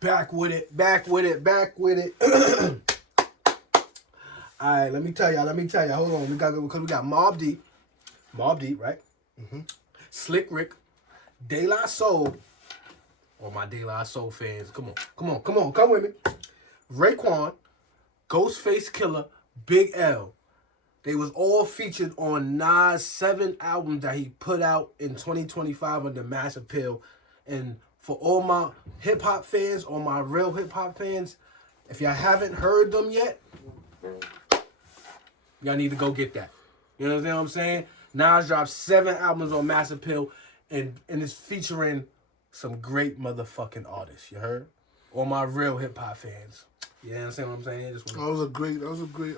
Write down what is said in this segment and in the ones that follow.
Back with it. All right, let me tell y'all. Hold on, because we got Mobb Deep, right? Mm-hmm. Slick Rick, De La Soul. All my De La Soul fans, come with me. Raekwon, Ghostface Killer, Big L. They was all featured on Nas' 7 albums that he put out in 2025 under Mass Appeal. And for all my hip-hop fans, all my real hip-hop fans, if y'all haven't heard them yet, y'all need to go get that. You know what I'm saying? Nas dropped 7 albums on Mass Appeal, and it's featuring some great motherfucking artists. You heard? All my real hip-hop fans. You understand what I'm saying? That was a great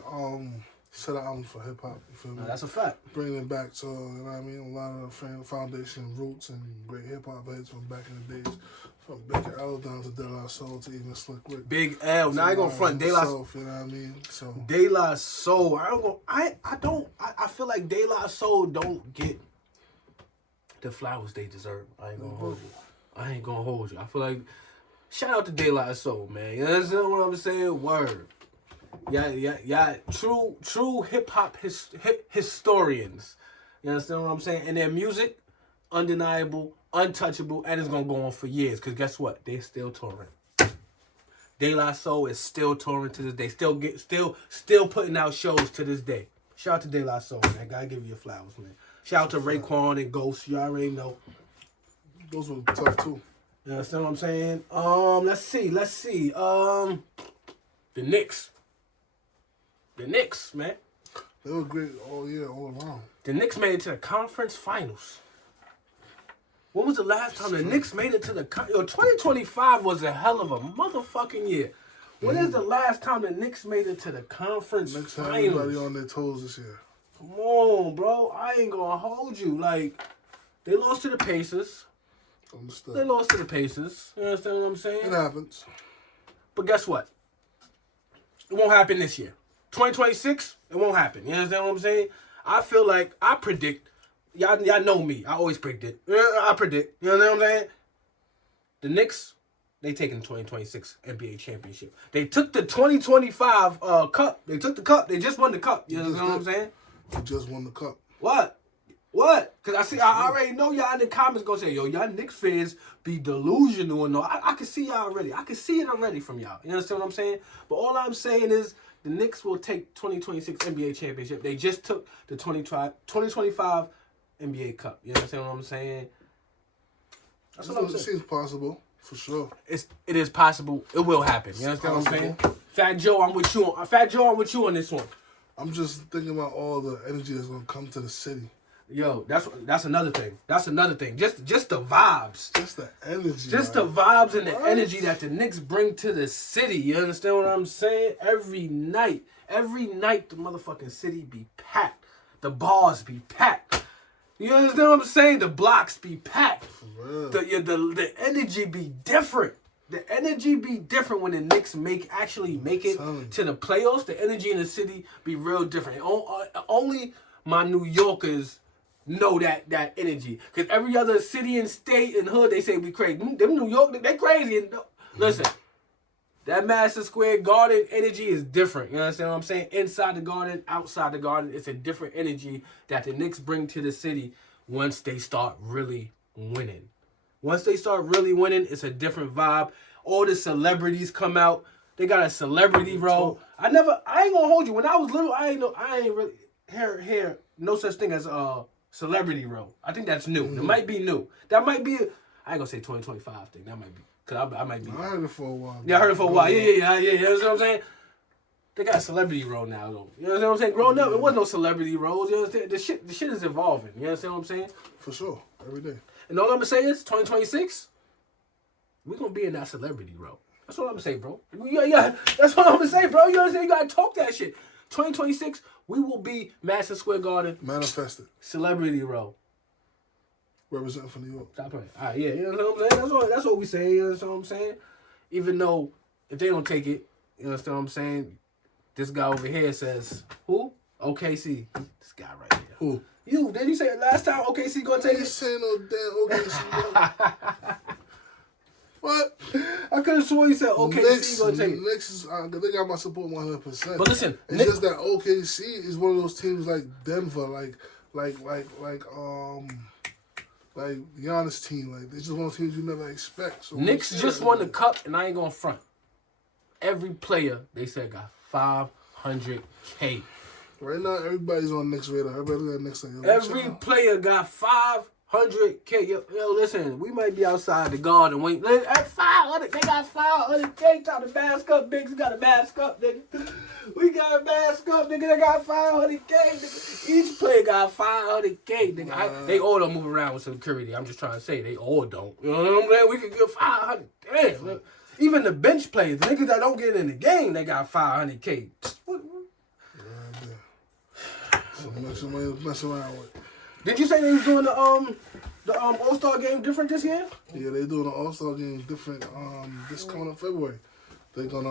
set of albums for hip hop. You feel me? No, that's a fact. Bringing it back to, you know what I mean, a lot of the foundation roots and great hip hop heads from back in the days, from Big L down to De La Soul to even Slick Rick. Big L. Now I ain't gonna front De La Soul. You know what I mean? So De La Soul. I feel like De La Soul don't get the flowers they deserve. I ain't gonna hold you. I feel like shout out to De La Soul, man. You understand what I'm saying? Word. Yeah. True hip hop historians. You understand what I'm saying? And their music, undeniable, untouchable, and it's gonna go on for years. Cause guess what? They still touring. De La Soul is still touring to this day. Still putting out shows to this day. Shout out to De La Soul, man. Gotta give you your flowers, man. Shout out to Raekwon and Ghost. You already know. Those were tough too. You understand what I'm saying? Let's see. The Knicks, man. They were great all year, all around. The Knicks made it to the conference finals. When was the last time the Knicks made it to the... 2025 was a hell of a motherfucking year. When is the last time the Knicks made it to the conference Knicks finals? had everybody on their toes this year. Come on, bro. I ain't gonna hold you. Like, they lost to the Pacers. Understood. They lost to the Pacers. You understand what I'm saying? It happens. But guess what? It won't happen this year. 2026, it won't happen. You understand what I'm saying? I feel like I predict. Y'all know me. I always predict. I predict. You know what I'm saying? The Knicks, they taking the 2026 NBA championship. They took the 2025 cup. They took the cup. They just won the cup. You know what I'm saying? You just won the cup. What? Because I already know y'all in the comments gonna say, yo, y'all Knicks fans be delusional and all. I can see y'all already. I can see it already from y'all. You understand what I'm saying? But all I'm saying is the Knicks will take 2026 NBA championship. They just took the 2025 NBA Cup. You understand what I'm saying? That's what I'm saying. It seems possible, for sure. It is possible. It will happen. You understand what I'm saying? Fat Joe, I'm with you on this one. I'm just thinking about all the energy that's gonna come to the city. Yo, that's another thing. Just the vibes. Just the energy. Just the vibes and the energy that the Knicks bring to the city. You understand what I'm saying? Every night the motherfucking city be packed. The bars be packed. You understand what I'm saying? The blocks be packed. The energy be different. The energy be different when the Knicks actually make it to the playoffs. The energy in the city be real different. Only my New Yorkers know that energy. Because every other city and state and hood, they say we crazy. Them New York, they crazy. And listen, that Madison Square Garden energy is different. You understand what I'm saying? Inside the garden, outside the garden, it's a different energy that the Knicks bring to the city once they start really winning. Once they start really winning, it's a different vibe. All the celebrities come out. They got a celebrity row. I ain't gonna hold you. When I was little, I ain't really hear no such thing as celebrity row. I think that's new. It might be new. That might be I ain't gonna say 2025 thing. That might be because I might be. I heard it for a while. Yeah, I heard it for a while. Yeah. You know what I'm saying? They got a celebrity row now though. You know what I'm saying? Growing up, it wasn't no celebrity rows. You understand? The shit is evolving. You understand what I'm saying? For sure, every day. And all I'm gonna say is 2026, we're gonna be in that celebrity row. That's what I'm gonna say, bro. Yeah. That's what I'm gonna say, bro. You understand? You gotta talk that shit. 2026, we will be Madison Square Garden. Manifested. Celebrity row. Representing for New York. Stop playing. All right, yeah, you know what I'm saying? That's what we say, you know what I'm saying? Even though, if they don't take it, you understand what I'm saying? This guy over here says, who? OKC. This guy right here. Who? You, did you say last time OKC gonna take it? I ain't saying no damn OKC. What? I could have sworn you said OKC gonna take it. Knicks is, they got my support 100%. But listen, it's just that OKC is one of those teams like Denver, like Giannis team. Like, it's just one of those teams you never expect. So Knicks just won the cup, and I ain't gonna front. Every player they said got $500K. Right now, everybody's on Knicks radar. Everybody got Knicks. Every player got $500K. Yo, listen, we might be outside the garden waiting. At 500, they got $500K. Time to mask up, niggas. Got to mask up, nigga. We got to mask up, nigga. They got $500K. Nigga. Each player got $500K, nigga. They all don't move around with security. I'm just trying to say they all don't. You know what I'm saying? We could get 500. Damn. Look. Even the bench players, the niggas that don't get in the game, they got $500K. So mess around with. Did you say they was doing the All-Star game different this year? Yeah, they doing the All-Star game different. This coming up February, it's gonna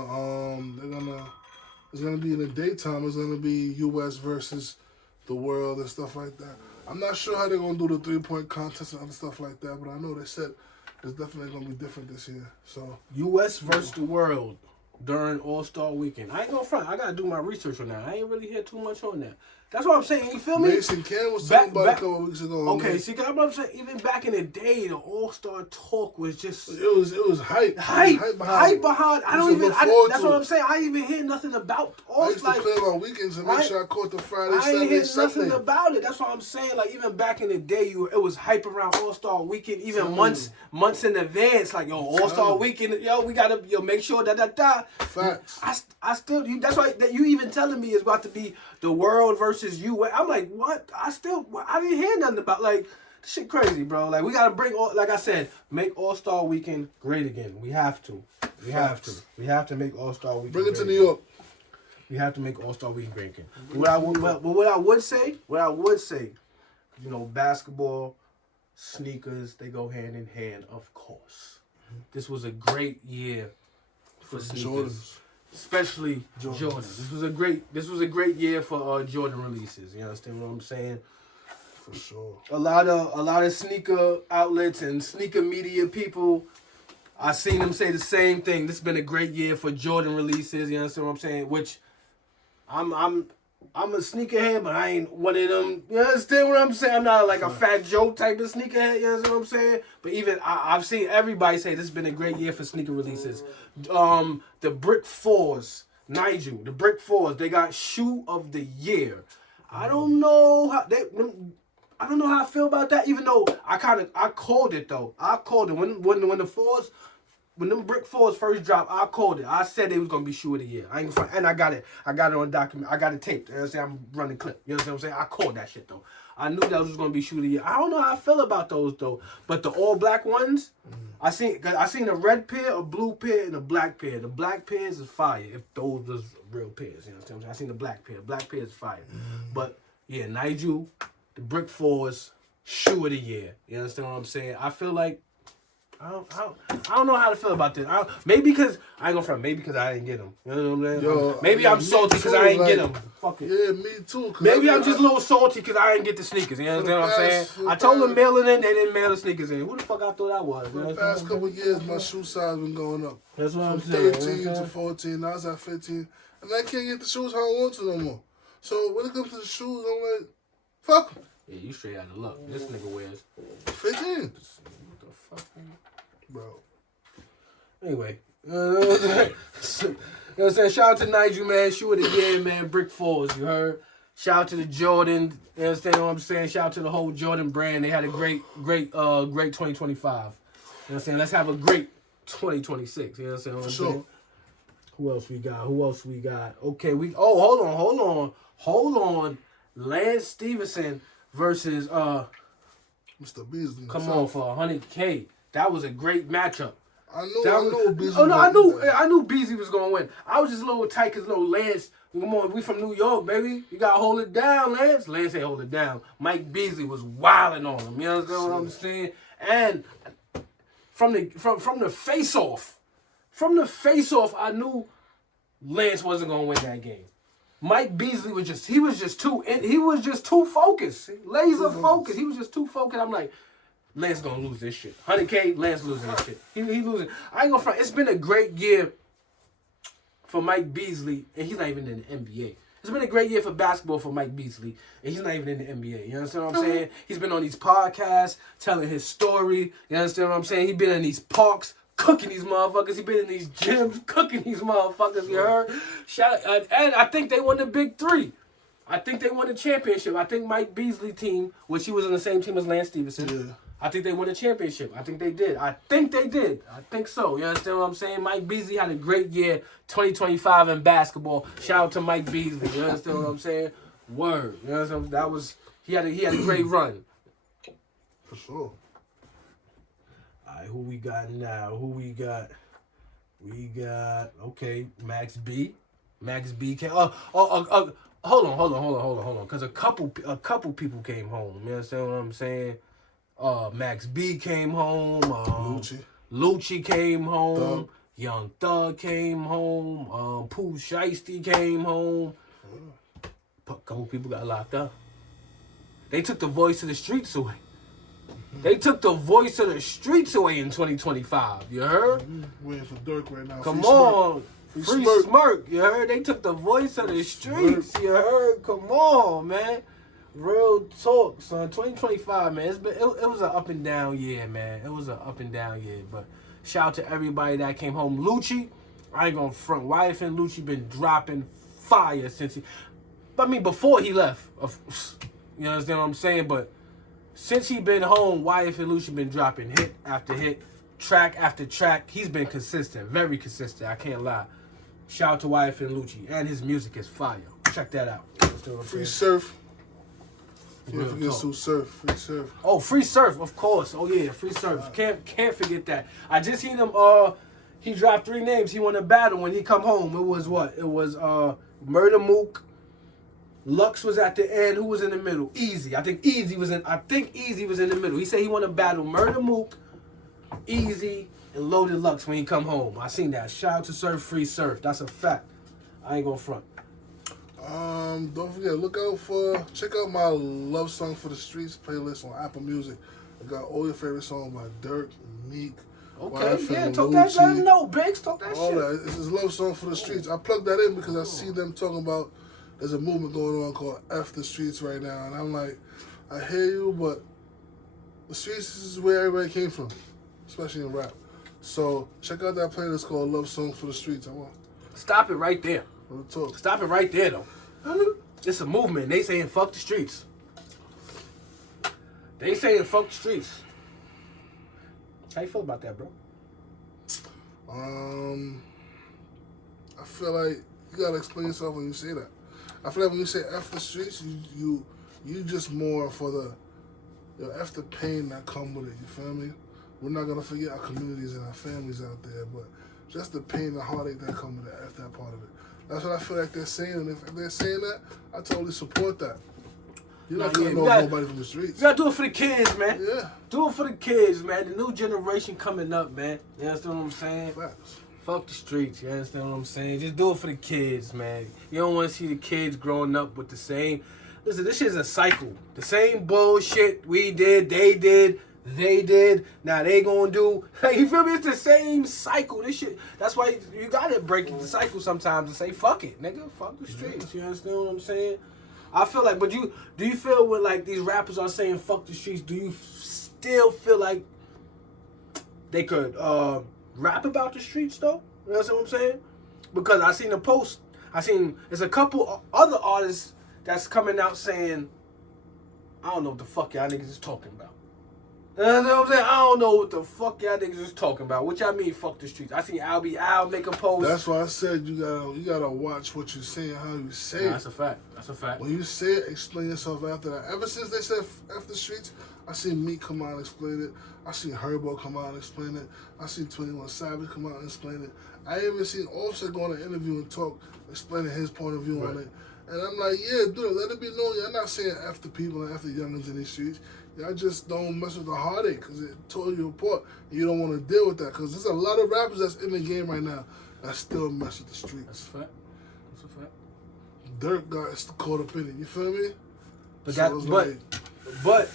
be in the daytime. It's gonna be U.S. versus the world and stuff like that. I'm not sure how they're gonna do the 3-point contest and other stuff like that, but I know they said it's definitely gonna be different this year. So U.S. versus the world during All-Star weekend. I ain't gonna front. I gotta do my research on that. I ain't really hear too much on that. That's what I'm saying. You feel me? Mason Ken was talking about it a couple weeks ago. Okay, see, cause I'm saying, even back in the day, the All-Star talk was just it was hype. Hype behind. I don't even. That's what I'm saying. I ain't even hear nothing about All-Star. I used to play on weekends and make sure I caught the Friday, I Saturday, ain't hear Sunday. nothing about it. That's what I'm saying. Like, even back in the day, it was hype around All-Star weekend, even months in advance. Like, yo, All-Star weekend, yo, we gotta make sure that. Facts. I still. That's why that you even telling me it's about to be the world versus you. I'm like, what? I didn't hear nothing about, like, this shit crazy, bro. Like, we gotta bring like I said, make All-Star weekend great again. We have to. We have to make All-Star weekend. Bring it to New York. We have to make All-Star weekend great again. What I would say, you know, basketball, sneakers, they go hand in hand, of course. This was a great year for sneakers. Jordans. Especially Jordan. This was a great year for Jordan releases. You understand what I'm saying? For sure. A lot of sneaker outlets and sneaker media people, I seen them say the same thing. This has been a great year for Jordan releases. You understand what I'm saying? Which I'm a sneakerhead, but I ain't one of them. You understand what I'm saying? I'm not like a Fat Joe type of sneakerhead. You understand what I'm saying? But even I've seen everybody say this has been a great year for sneaker releases. The Brick Fours, Nigel, the Brick Fours, they got Shoe of the Year. I don't know how I feel about that. Even though I called it though. I called it when the Fours. When them Brick Fours first dropped, I called it. I said it was gonna be Shoe of the Year. And I got it. I got it on document. I got it taped. You know what I'm saying? I'm running clip. You know what I'm saying? I called that shit though. I knew that was gonna be Shoe of the Year. I don't know how I feel about those though. But the all black ones, I seen a red pair, a blue pair, and a black pair. The black pairs is fire. If those was real pairs, you know what I'm saying? I seen the black pair. Black pair is fire. But yeah, Nigel, the Brick Fours, Shoe of the Year. You understand what I'm saying? I feel like I don't know how to feel about this. Maybe because I ain't gonna front. Maybe because I didn't get them. You know what I'm saying? Yo, maybe I'm salty because I ain't get them. Fuck it. Yeah, me too. Maybe I'm just a little salty because I didn't get the sneakers. You know what I'm saying? I told them mail it in. They didn't mail the sneakers in. Who the fuck I thought I was? For the past couple of years, my shoe size been going up. That's what I'm From saying. 13 to 14. Now I was at 15, and I can't get the shoes how I want to no more. So when it comes to the shoes, I'm like, fuck. Yeah, you straight out of luck. This nigga wears 15. What the fuck, man? Bro. Anyway, you know what I'm saying? Shout out to Nigel, man. Shoe of the Year, man. Brick Fours, you heard? Shout out to the Jordan. You understand what I'm saying? Shout out to the whole Jordan brand. They had a great 2025. You know what I'm saying? Let's have a great 2026. You know what I'm saying? Who else we got? Okay, hold on. Lance Stevenson versus Mr. Beasley. Come on for $100K. That was a great matchup. I know Beasley. Oh no, I knew Beasley was gonna win. I was just a little tight because Lance. Come on, we from New York, baby. You gotta hold it down, Lance. Lance ain't hold it down. Mike Beasley was wilding on him. You understand what I'm saying? And from the face off, I knew Lance wasn't gonna win that game. Mike Beasley was just too focused, laser focused. He was just too focused. I'm like, Lance gonna lose this shit. 100K, Lance losing this shit. He losing. I ain't gonna front. It's been a great year for Mike Beasley, and he's not even in the NBA. It's been a great year for basketball for Mike Beasley, and he's not even in the NBA. You understand what I'm saying? He's been on these podcasts, telling his story. You understand what I'm saying? He's been in these parks, cooking these motherfuckers. He's been in these gyms, cooking these motherfuckers. You heard? And I think they won the Big Three. I think they won the championship. I think Mike Beasley team, which he was on the same team as Lance Stevenson. Yeah. I think they won the championship. I think they did. I think so. You understand what I'm saying? Mike Beasley had a great year, 2025 in basketball. Shout out to Mike Beasley. You understand what I'm saying? Word. You understand? That was he had a great run. For sure. Alright, who we got now? We got Max B. Max B came. Hold on. Because a couple people came home. You understand what I'm saying? Max B came home. Lucci came home. Thug. Young Thug came home. Pooh Shiesty came home. A couple people got locked up. They took the voice of the streets away. They took the voice of the streets away in 2025. You heard? Waiting for Dirk right now. Come Free on. Free Free Smirk. Smirk. You heard? They took the voice of the streets. You heard? Come on, man. Real talk, son. 2025, man. It was an up and down year, man. It was an up and down year. But shout out to everybody that came home. Lucci, I ain't gonna front. Wyatt and Lucci been dropping fire since he. I mean, before he left. You understand what I'm saying? But since he been home, Wyatt and Lucci been dropping hit after hit, track after track. He's been consistent, very consistent. I can't lie. Shout out to Wyatt and Lucci, and his music is fire. Check that out. Free Surf. Real Can't forget talk. Sue Surf. Free Surf. Oh, Free Surf, of course. Oh yeah, Free Surf. Can't forget that. I just seen him. He dropped 3 names. He won a battle when he come home. It was what? It was Murder Mook. Lux was at the end. Who was in the middle? Easy. I think Easy was in the middle. He said he won a battle. Murder Mook, Easy, and Loaded Lux when he come home. I seen that. Shout out to Surf Free Surf. That's a fact. I ain't gonna front. Don't forget, check out my Love Song for the Streets playlist on Apple Music. I got all your favorite songs by Dirk, Meek, Okay, yeah, YFN, talk that. Let Lucci, him know, Biggs. Talk that all shit. that. It's his Love Song for the Streets. I plugged that in because I see them talking about there's a movement going on called F the Streets right now. And I'm like, I hear you, but the streets is where everybody came from, especially in rap. So check out that playlist called Love Song for the Streets. I want Stop it right there. to talk. Stop it right there, though. It's a movement. They saying fuck the streets. They saying fuck the streets. How you feel about that, bro? I feel like you gotta explain yourself when you say that. I feel like when you say F the streets, you just more for the F the pain that come with it. You feel me? We're not gonna forget our communities and our families out there, but just the pain and heartache that come with it. F that part of it. That's what I feel like they're saying. And if they're saying that, I totally support that. You're not cutting nobody from the streets. You gotta do it for the kids, man. Yeah. Do it for the kids, man. The new generation coming up, man. You understand what I'm saying? Facts. Fuck the streets, you understand what I'm saying? Just do it for the kids, man. You don't want to see the kids growing up with the same... Listen, this shit's a cycle. The same bullshit we did, they did, now they gonna do... You feel me? It's the same cycle. This shit... That's why you gotta break the cycle sometimes and say, fuck it, nigga. Fuck the streets, you understand what I'm saying? I feel like... But do you feel when, like, these rappers are saying fuck the streets, do you still feel like they could... rap about the streets though? You know what I'm saying? Because I seen a post. There's a couple other artists that's coming out saying, I don't know what the fuck y'all niggas is talking about. You know what I'm saying? I don't know what the fuck y'all niggas is talking about. What y'all mean fuck the streets? I seen Al make a post. That's why I said you gotta watch what you say and how you say it. That's a fact. When you say it, explain yourself after that. Ever since they said F the streets, I seen Meek come out and explain it. I seen Herbo come out and explain it. I seen 21 Savage come out and explain it. I even seen Offset go on an interview and talk, explaining his point of view on it. And I'm like, yeah, dude, let it be known. Y'all not saying F the people and F the youngins in these streets. Y'all just don't mess with the heartache because it tore you apart. And you don't want to deal with that because there's a lot of rappers that's in the game right now that still mess with the streets. That's a fact. That's a fact. Dirk got caught up in it. You feel me? But So but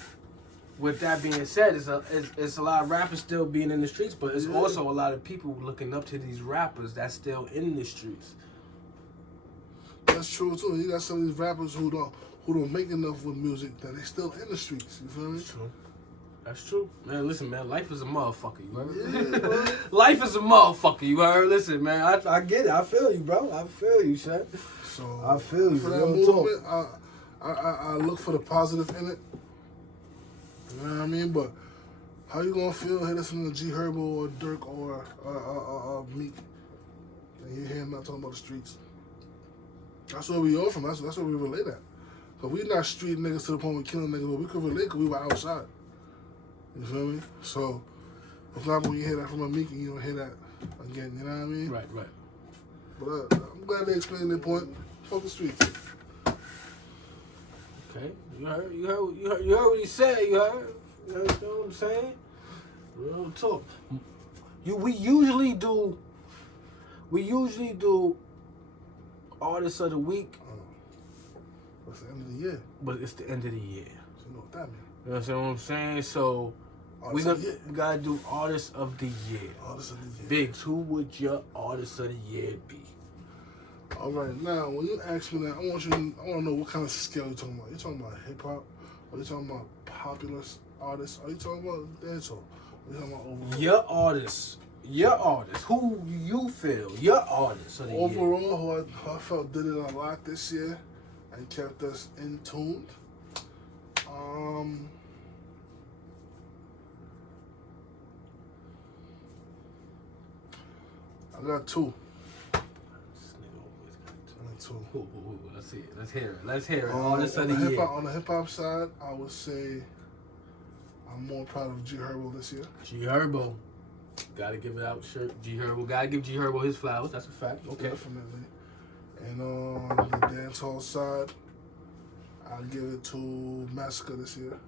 with that being said, it's a lot of rappers still being in the streets, but it's also a lot of people looking up to these rappers that's still in the streets. That's true too. You got some of these rappers who don't make enough with music that they still in the streets. You feel me? That's true. That's true. Man, listen, man, life is a motherfucker, you heard? Yeah, bro. Life is a motherfucker, you heard? Listen, man, I get it. I feel you, bro. I feel you, Shay. So I feel you. for that Real movement, I look for the positive in it. You know what I mean? But how you gonna feel listening to G Herbo or Dirk or Meek, and you hear him not talking about the streets? That's where we all from. That's where we relate at. Cause we not street niggas to the point we killing niggas, but we could relate cause we were outside. You feel me? So it's not when you hear that from a Meek and you don't hear that again. You know what I mean? Right. But I'm glad they explained their point. Fuck the streets. Okay. You heard what he said, you heard? You understand what I'm saying? Real talk. We usually do Artists of the Week. It's the end of the year. But it's the end of the year. So you know what that means. You understand what I'm saying? So we gotta do Artists of the Year. Artists of the year. Biggs, who would your Artist of the Year be? All right, now when you ask me that, I want to know what kind of scale you're talking about. You talking about hip hop? Are you talking about popular artists? Are you talking about dancehall? Are you talking about overall? Your artist. Who you feel your artist of the year? Overall, who I felt did it a lot this year and kept us in tuned. I got two. Who? Let's see it. Let's hear it. Artist of the year. On the hip hop side, I would say I'm more proud of G Herbo this year. G Herbo. Gotta give it out, shirt. G Herbo. Gotta give G Herbo his flowers. That's a fact. Okay. Definitely. And on the dancehall side, I'll give it to Massacre this year.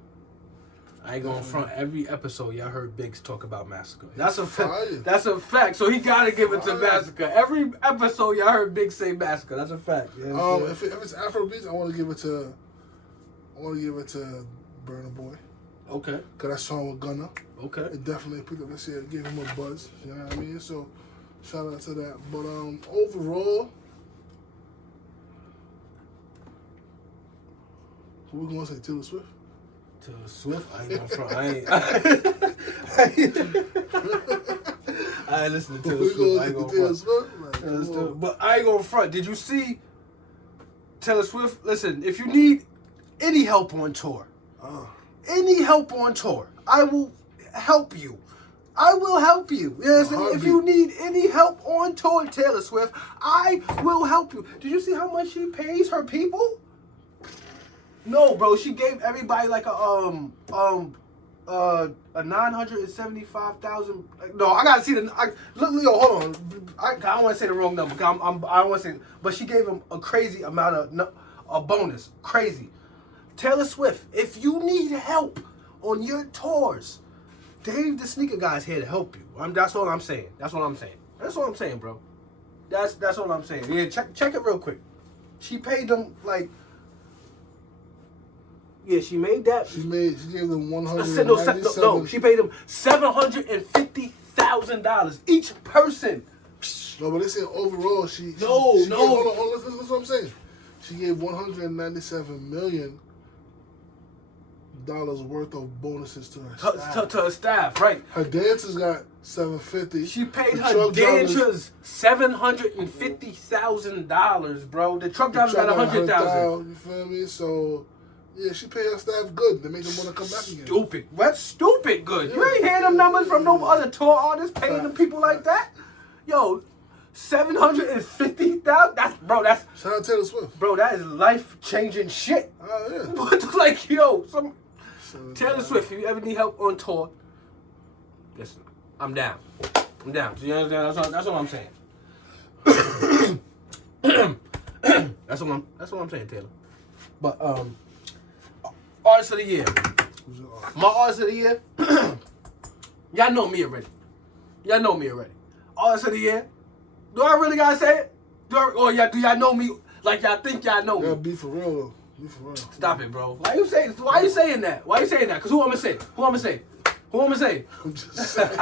I ain't going front. Every episode, y'all heard Biggs talk about Massacre. That's a fact. Fire. That's a fact. So he gotta give it to Massacre. Every episode, y'all heard Biggs say Massacre. That's a fact. Yeah, if it's Afrobeats, I want to give it to Burna Boy. Okay. Cause that song with Gunna. Okay. It definitely picked up this year. It gave him a buzz. You know what I mean? So shout out to that. But overall, who we gonna say? Taylor Swift. Taylor Swift. I ain't going front. I ain't listening to Taylor Swift. I ain't going front. But I ain't going front. Did you see Taylor Swift? Listen, if you need any help on tour, I will help you. I will help you. You know what I'm saying? If you need any help on tour, Taylor Swift, I will help you. Did you see how much she pays her people? No, bro. She gave everybody like a $975,000. No, I gotta see the. Look, Leo, hold on. I don't want to say the wrong number. I don't want to say. But she gave him a crazy amount of a bonus. Crazy. Taylor Swift, if you need help on your tours, Dave the Sneaker Guy's here to help you. That's all I'm saying. That's all I'm saying, bro. That's all I'm saying. Yeah, check it real quick. She paid them like. Yeah, she made that. She gave them $197. No, she paid them $750,000 each person. No, but they said overall she No. Hold on, listen what I'm saying. She gave $197 million worth of bonuses to her staff. To her staff, right? Her dancers got $750. She paid her dancers $750,000, bro. The truck drivers got $100,000. You feel me? So. Yeah, she paid her staff good to make them want to come back again. Stupid. What? Stupid good. Yeah. You ain't hear them numbers from no other tour artists paying them people like that? Yo, $750,000? That's shout out Taylor Swift. Bro, that is life-changing shit. Oh, yeah. Like, Taylor Swift, if you ever need help on tour, listen, I'm down. You understand? That's what I'm saying. That's what I'm saying, Taylor. But, Artist of the Year. My Artist of the Year. Y'all know me already. Artist of the Year. Do I really gotta say it? Do y'all know me like y'all think y'all know me? Gotta be for real though. Me for real. Stop it, bro. Why you saying that? Why you saying that? Cause who I'm gonna say? Who I'm gonna say? I'm just saying.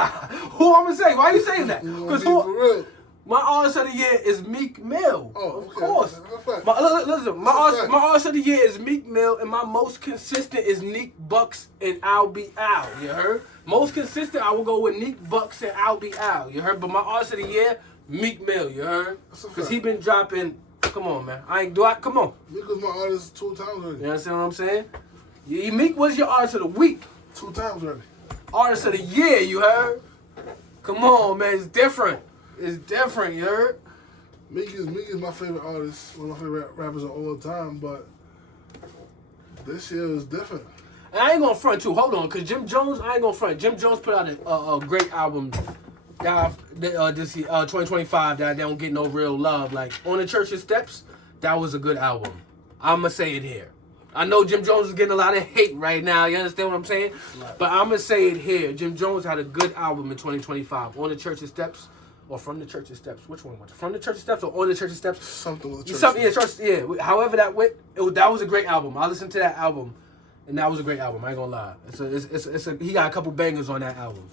Who I'm gonna say? Why you saying that? Cause For real. my artist of the year is Meek Mill. Oh, of okay. course. Okay. Listen, my artist of the year is Meek Mill, and my most consistent is Neek Bucks and I'll Be Al. You heard? Most consistent, I will go with Neek Bucks and I'll Be Al. You heard? But my artist of the year, Meek Mill. You heard? Because he been dropping. Come on, man. Come on. Meek was my artist 2 times already. You understand what I'm saying? Meek was your artist of the week. 2 times already. Artist of the year, you heard? Come on, man. It's different. It's different, you heard? Meek is my favorite artist, one of my favorite rappers of all time, but this year is different. And I ain't gonna front too. Hold on, cause Jim Jones, I ain't gonna front. Jim Jones put out a great album this year, 2025 that don't get no real love. Like On the Church's Steps, that was a good album. I'ma say it here. I know Jim Jones is getting a lot of hate right now. You understand what I'm saying? But I'ma say it here. Jim Jones had a good album in 2025. On the Church's Steps. Or From the Church's Steps. Which one was it? From the Church's Steps or On the Church's Steps? Something with the church. Yeah. However that went, that was a great album. I listened to that album, and that was a great album. I ain't gonna lie. He got a couple bangers on that album.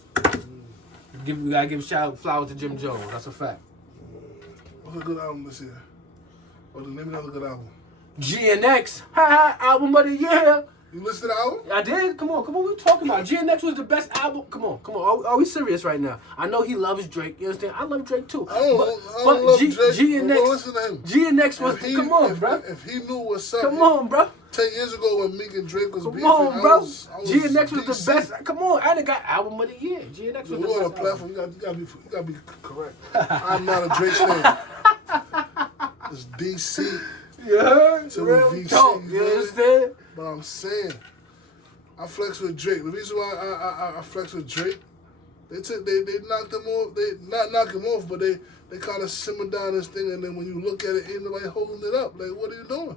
We gotta give flowers to Jim Jones. That's a fact. What's a good album this year? Or name another good album. GNX, album of the year. You listened to the album? I did. Come on. What are we talking about? GNX was the best album. Come on. Are we serious right now? I know he loves Drake. You understand? I love Drake too. I don't love Drake. GNX, listen to him. GNX was. Come on, bro. If he knew what's up. Come on, bro. 10 years ago when Meek and Drake was beefing. Come on, bro. GNX was the best. Come on, and it got album of the year. GNX was the best. On a platform, you gotta be correct. I'm not a Drake fan. It's DC. You heard? To Real VC, talk. You understand? But I'm saying, I flex with Drake. The reason why I flex with Drake, they knocked him off. They not knock him off, but they kind of simmered down this thing, and then when you look at it, ain't nobody holding it up. Like, what are you doing?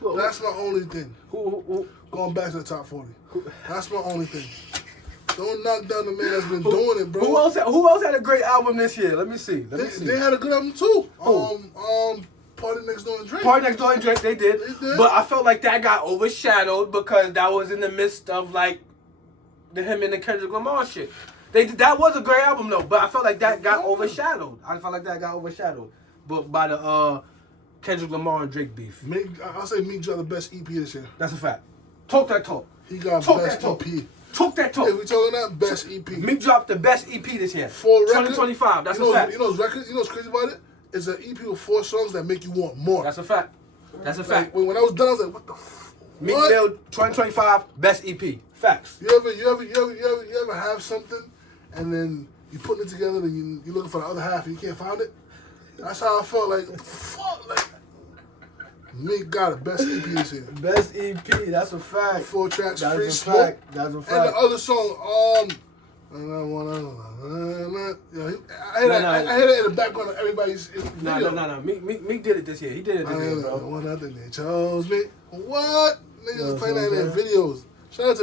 Well, that's my only thing. Going back to the top 40. That's my only thing. Don't knock down the man that's been doing it, bro. Who else had a great album this year? Let me see. They had a good album too. Party Next Door and Drake. Party Next Door and Drake, they did. But I felt like that got overshadowed because that was in the midst of like him and the Kendrick Lamar shit. That was a great album though, but I felt like that got overshadowed. But by the Kendrick Lamar and Drake beef. I'll say Meek dropped the best EP this year. That's a fact. Talk that talk. He got best EP. Talk that talk. Yeah, we talking that best EP. Meek dropped the best EP this year. 2025. That's a fact. You know what's crazy about it? It's an EP with 4 songs that make you want more. That's a fact. Like, when I was done, I was like, what the f? Meek Mill 2025 best EP. Facts. You ever have something and then you putting it together and you're looking for the other half and you can't find it? That's how I felt like, fuck, like, Meek got it. Best EP this year. Best EP, that's a fact. 4 tracks, that's Free a Smoke. Fact. That's a fact. And the other song, I hear it in the background of everybody's video. No. Meek did it this year. He did it this year, bro. One other they chose me. What? Niggas playing that in their videos. Shout out to